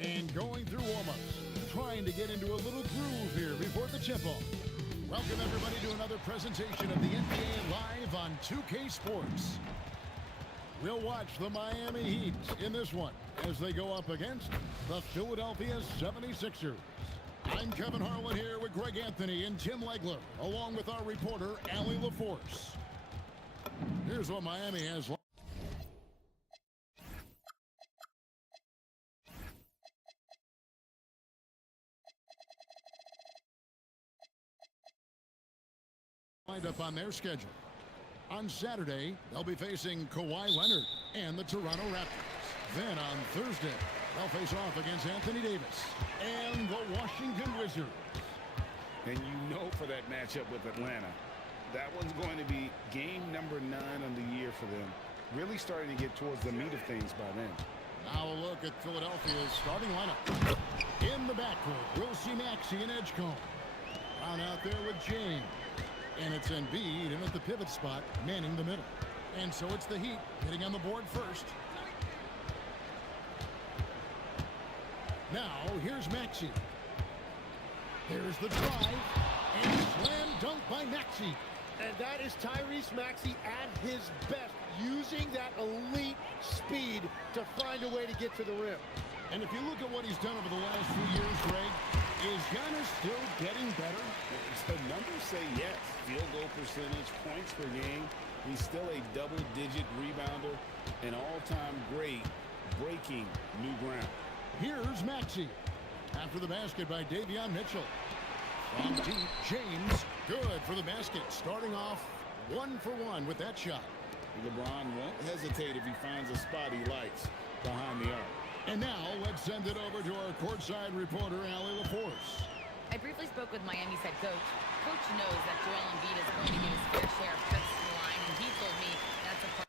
And going through warm-ups, trying to get into a little groove here before the tip-off. Welcome everybody to another presentation of the NBA Live on 2K Sports. We'll watch the Miami Heat in this one as they go up against the Philadelphia 76ers. I'm Kevin Harlan here with Greg Anthony and Tim Legler, along with our reporter, Allie LaForce. Here's what Miami has. Lined up on their schedule. On Saturday, they'll be facing Kawhi Leonard and the Toronto Raptors. Then on Thursday, they'll face off against Anthony Davis and the Washington Wizards. And you know for that matchup with Atlanta, that one's going to be game number 9 on the year for them. Really starting to get towards the meat of things by then. Now a look at Philadelphia's starting lineup. In the backcourt, we'll see Maxey and Edgecombe. Brown out there with James. And it's Embiid in at the pivot spot, manning the middle. And so it's the Heat getting on the board first. Now, here's Maxey. There's the drive, and slam dunk by Maxey. And that is Tyrese Maxey at his best, using that elite speed to find a way to get to the rim. And if you look at what he's done over the last few years, Greg, is Giannis still getting better? The numbers say yes. Field goal percentage, points per game. He's still a double-digit rebounder, an all-time great, breaking new ground. Here's Maxey. After the basket by Davion Mitchell. From deep, James, good for the basket. Starting off 1 for 1 with that shot. LeBron won't hesitate if he finds a spot he likes behind the arc. And now, let's send it over to our courtside reporter, Allie LaForce. I briefly spoke with Miami's head coach. Coach knows that Joel Embiid is going to get his fair share of trips to the line, and he told me that's a part.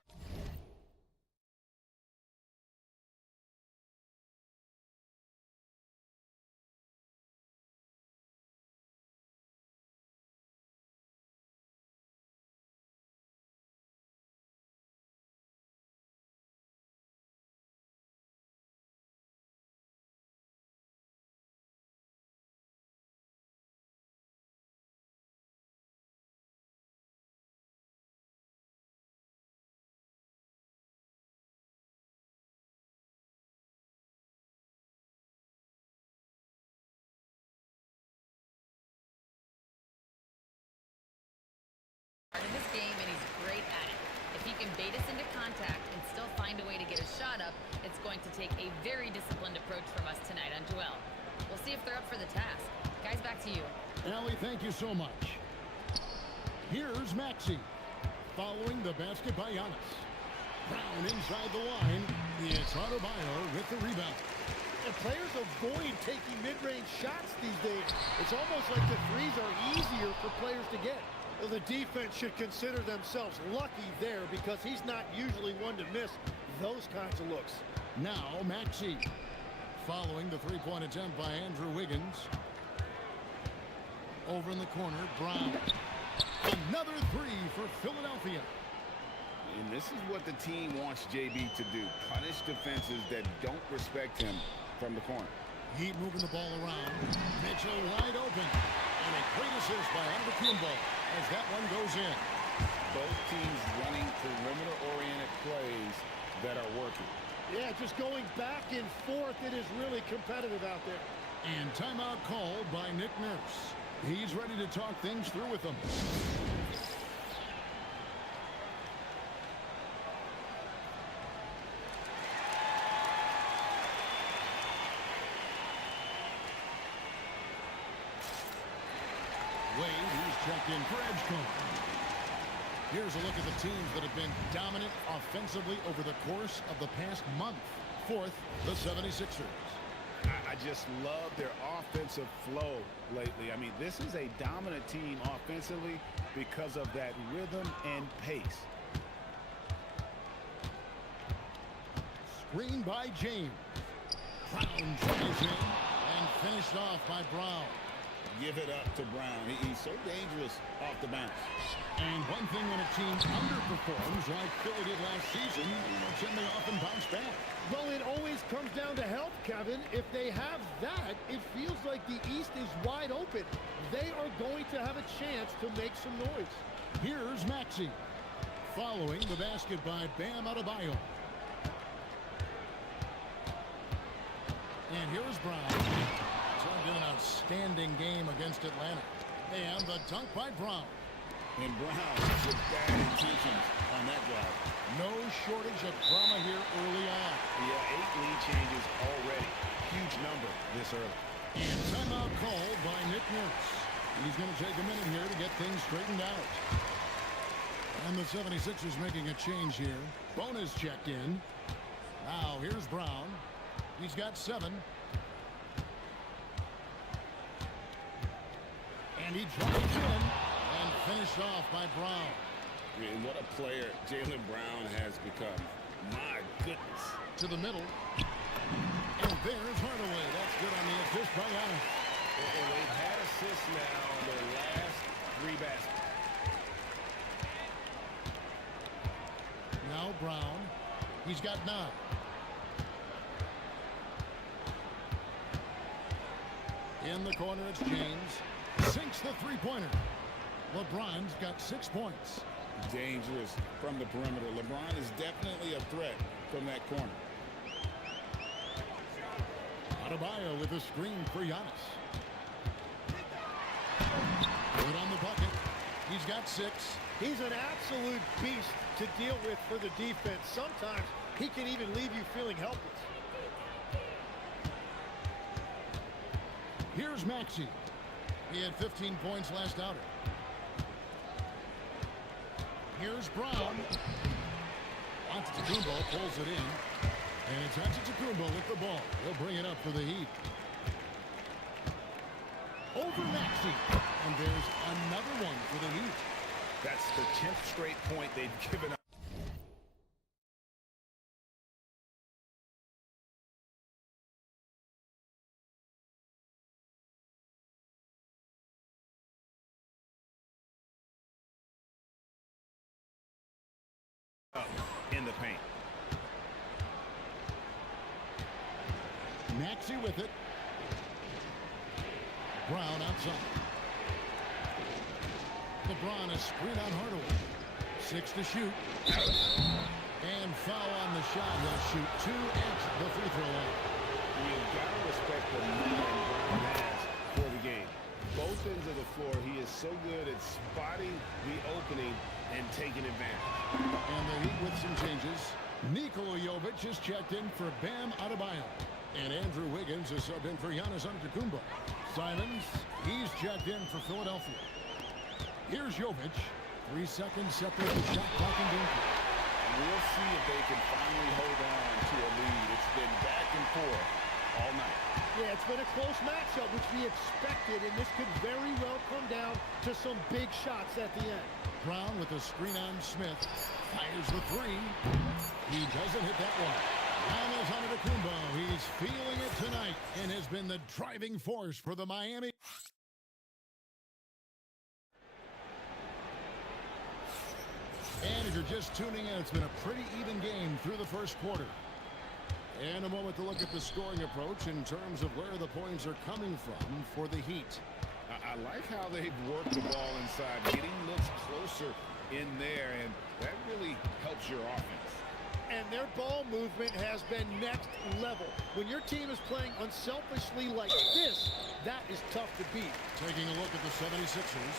In this game, and he's great at it. If he can bait us into contact and still find a way to get a shot up, it's going to take a very disciplined approach from us tonight on Joel. We'll see if they're up for the task. Guys, back to you. Allie, thank you so much. Here's Maxey. Following the basket by Giannis. Brown inside the line. It's Adebayo with the rebound. And players avoid taking mid-range shots these days. It's almost like the threes are easier for players to get. Well, the defense should consider themselves lucky there because he's not usually one to miss those kinds of looks. Now Maxey. Following the three-point attempt by Andrew Wiggins. Over in the corner, Brown. Another three for Philadelphia. And this is what the team wants JB to do. Punish defenses that don't respect him from the corner. Heat moving the ball around. Mitchell wide open. And a great assist by Antetokounmpo as that one goes in. Both teams running perimeter-oriented plays that are working. Yeah, just going back and forth. It is really competitive out there. And timeout called by Nick Nurse. He's ready to talk things through with them. Wade, he's checked in for Edgecombe. Here's a look at the teams that have been dominant offensively over the course of the past month. Fourth, the 76ers. I just love their offensive flow lately. I mean, this is a dominant team offensively because of that rhythm and pace. Screen by James. Brown tries in and finished off by Brown. Give it up to Brown. He's so dangerous off the bounce. And one thing when a team underperforms like Philly did last season, they often bounce back. Well, it always comes down to health, Kevin. If they have that, it feels like the East is wide open. They are going to have a chance to make some noise. Here's Maxey. Following the basket by Bam Adebayo. And here's Brown. Turned in an outstanding game against Atlanta. And the dunk by Brown. And Brown with bad intentions on that drive. No shortage of drama here early on. Yeah, 8 lead changes already. Huge number this early. And timeout called by Nick Nurse. He's going to take a minute here to get things straightened out. And the 76ers making a change here. Bonus checked in. Now here's Brown. He's got 7. And he drives in and finished off by Brown. And what a player Jaylen Brown has become. My goodness. To the middle. And there's Hardaway. That's good on the assist by Giannis. And they've had assists now on their last 3 baskets. Now Brown. He's got 9. In the corner, it's James. Sinks the three-pointer. LeBron's got 6 points. Dangerous from the perimeter. LeBron is definitely a threat from that corner. Adebayo with a screen for Giannis. Good on the bucket. He's got 6. He's an absolute beast to deal with for the defense. Sometimes he can even leave you feeling helpless. Here's Maxey. He had 15 points last outer. Here's Brown. Antetokounmpo pulls it in. And it's Antetokounmpo with the ball. He'll bring it up for the Heat. Over Maxey. And there's another one for the Heat. That's the 10th straight point they've given up. In the paint. Maxey with it. Brown outside. LeBron is screen on Hardaway. 6 to shoot. And foul on the shot. He'll shoot 2 at the free throw line. You've got to respect the mind Brown has for the game. Both ends of the floor, he is so good at spotting the opening and taking advantage. And the Heat with some changes. Nikola Jovic is checked in for Bam Adebayo. And Andrew Wiggins is subbed in for Giannis Antetokounmpo. Simons, he's checked in for Philadelphia. Here's Jovic. 3 seconds separate the shot clock and game. We'll see if they can finally hold on to a lead. It's been back and forth all night. Yeah, it's been a close matchup, which we expected, and this could very well come down to some big shots at the end. Brown with a screen on Smith. Fires the 3. He doesn't hit that one. Giannis Antetokounmpo, he's feeling it tonight and has been the driving force for the Miami. And if you're just tuning in, it's been a pretty even game through the first quarter. And a moment to look at the scoring approach in terms of where the points are coming from for the Heat. I like how they've worked the ball inside, getting looks closer in there, and that really helps your offense. And their ball movement has been next level. When your team is playing unselfishly like this, that is tough to beat. Taking a look at the 76ers,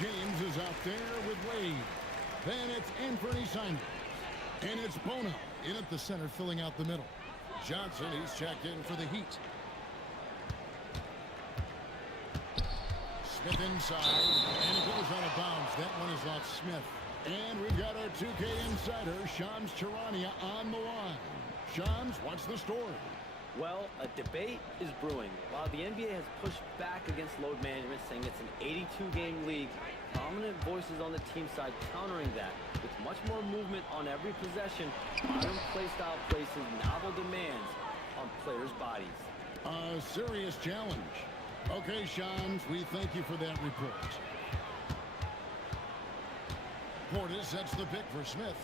James is out there with Wade. Then it's Anthony Simons. And it's Bono in at the center, filling out the middle. Johnson, he's checked in for the Heat. Smith inside, and it goes out of bounds. That one is off Smith. And we've got our 2K insider, Shams Charania, on the line. Shams, what's the story? Well, a debate is brewing. While the NBA has pushed back against load management, saying it's an 82-game league, prominent voices on the team side countering that. With much more movement on every possession, modern play style places novel demands on players' bodies. A serious challenge. Okay, Sean, we thank you for that report. Portis sets the pick for Smith.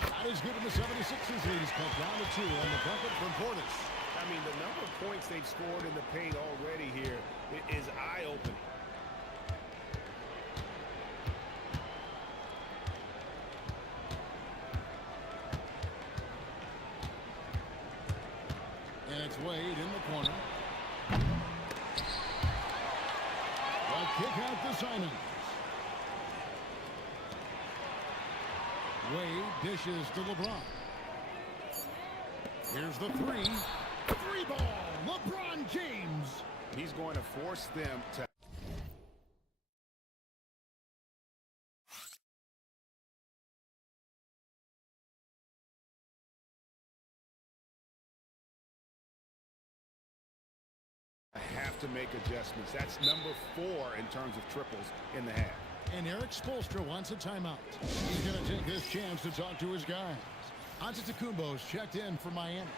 Shot is good in the 76ers lead. He's cut down to 2 on the bucket from Portis. I mean, the number of points they've scored in the paint already here is eye-opening. And it's Wade in the corner. They'll kick out the Simons. Wade dishes to LeBron. Here's the three. Three ball. LeBron James. He's going to force them to have to make adjustments. That's number 4 in terms of triples in the half. And Eric Spoelstra wants a timeout. He's going to take this chance to talk to his guys. Antetokounmpo's checked in for Miami.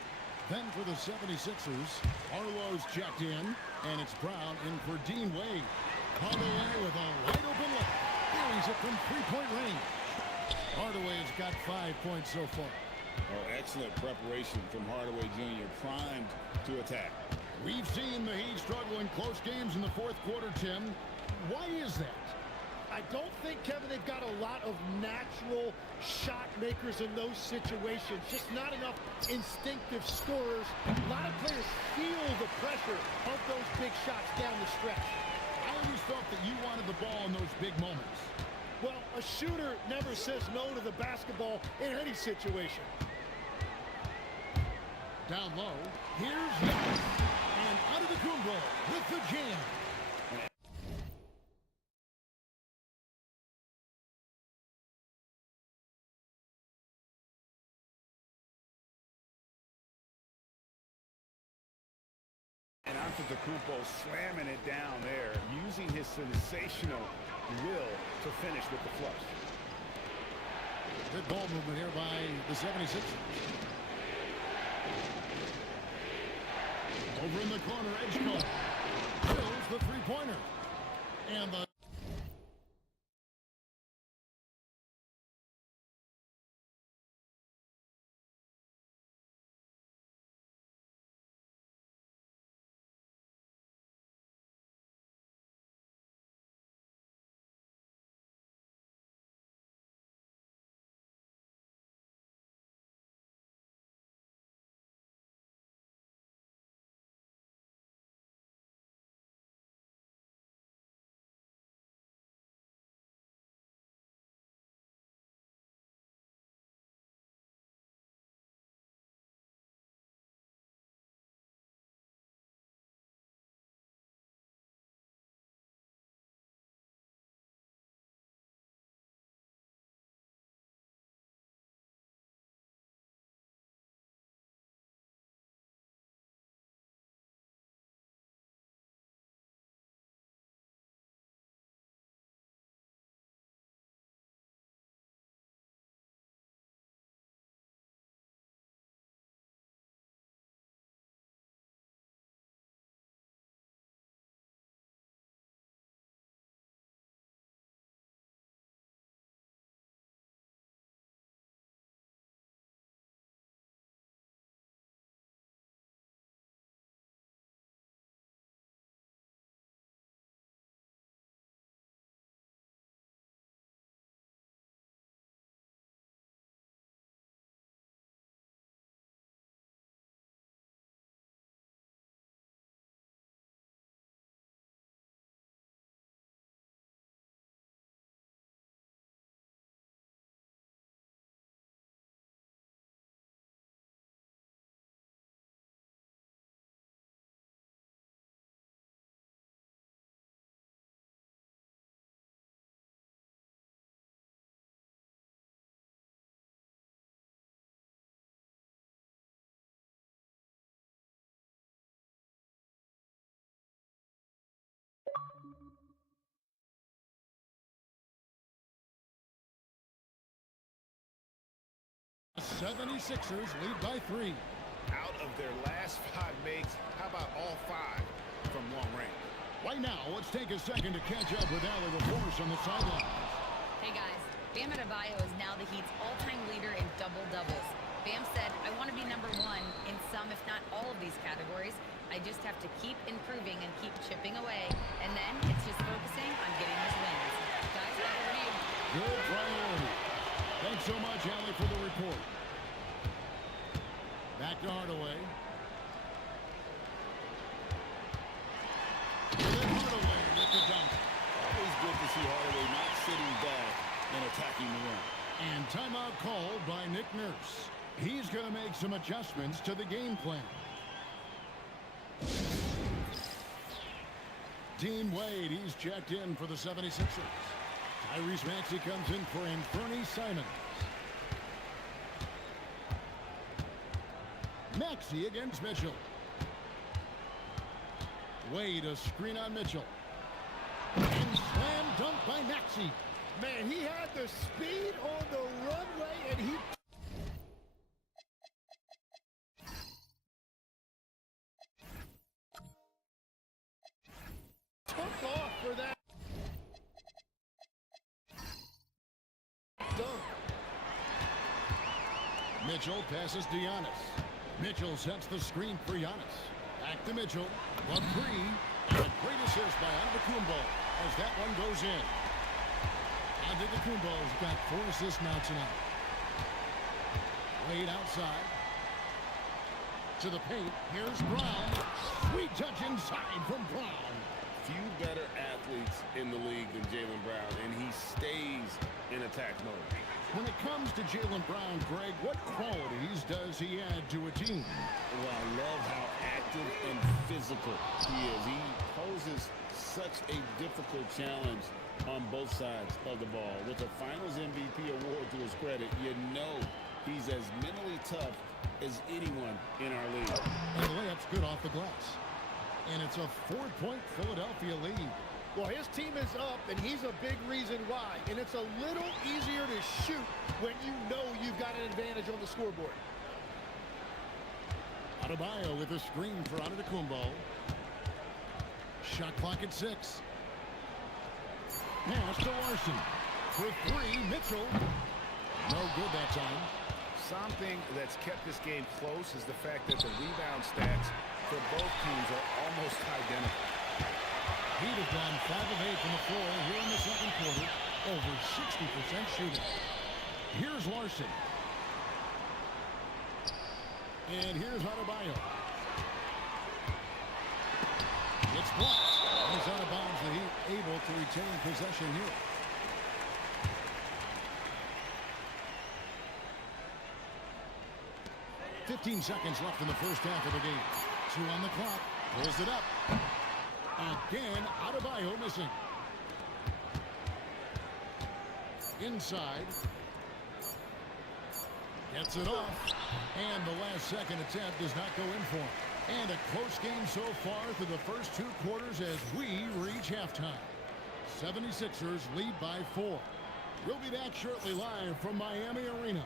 Then for the 76ers, Arlo's checked in, and it's Brown in for Dean Wade. Hardaway with a wide open look. Buries it from three-point range. Hardaway's got 5 points so far. Oh, excellent preparation from Hardaway Jr., primed to attack. We've seen the Heat struggle in close games in the fourth quarter, Tim. Why is that? I don't think, Kevin, they've got a lot of natural shot makers in those situations. Just not enough instinctive scorers. A lot of players feel the pressure of those big shots down the stretch. I always felt that you wanted the ball in those big moments. Well, a shooter never says no to the basketball in any situation. Down low, here's Giannis. And Antetokounmpo with the jam. And Antetokounmpo slamming it down there, using his sensational will to finish with the flush. Good ball movement here by the 76ers. Over in the corner, edge court. Kills the three-pointer. And the '76ers lead by 3. Out of their last 5 makes, how about all 5 from Right now, let's take a second to catch up with Allie LaForce on the sideline. Hey guys, Bam Adebayo is now the Heat's all-time leader in double-doubles. Bam said, I want to be #1 in some, if not all of these categories. I just have to keep improving and keep chipping away. And then it's just focusing on getting those wins. Guys, back over to you. Good priority. Thanks so much, Allie, for the report. Back to Hardaway. And then Hardaway with the dunk. Always good to see Hardaway not sitting back and attacking the rim. And timeout called by Nick Nurse. He's going to make some adjustments to the game plan. Dean Wade, he's checked in for the 76ers. Tyrese Maxey comes in for Anthony Simons. Maxey against Mitchell. Wade, a screen on Mitchell. And slam dunk by Maxey. Man, he had the speed on the runway, and he took off for that dunk. Mitchell passes to Giannis. Mitchell sets the screen for Giannis. Back to Mitchell. 1-3. And a great assist by Antetokounmpo as that one goes in. Antetokounmpo's got 4 assists now tonight. Wade outside. To the paint. Here's Brown. Sweet touch inside from Brown. Few better athletes in the league than Jaylen Brown, and he stays in attack mode. When it comes to Jaylen Brown, Greg, what qualities does he add to a team? Well, I love how active and physical he is. He poses such a difficult challenge on both sides of the ball. With the Finals MVP award to his credit, you know he's as mentally tough as anyone in our league. And the layup's good off the glass. And it's a 4-point Philadelphia lead. Well, his team is up, and he's a big reason why. And it's a little easier to shoot when you know you've got an advantage on the scoreboard. Adebayo with a screen for Antetokounmpo. Shot clock at 6. Pass to Larson. For 3, Mitchell. No good that time. Something that's kept this game close is the fact that the rebound stats for both teams are almost identical. Heat have gone 5 of 8 from the floor here in the second quarter. Over 60% shooting. Here's Larson. And here's Adebayo. It's blocked. He's out of bounds. The Heat able to retain possession here. .15 seconds left in the first half of the game. 2 on the clock. Pulls it up. Again, Adebayo missing. Inside. Gets it off. And the last second attempt does not go in for him. And a close game so far through the first 2 quarters as we reach halftime. 76ers lead by 4. We'll be back shortly live from Miami Arena.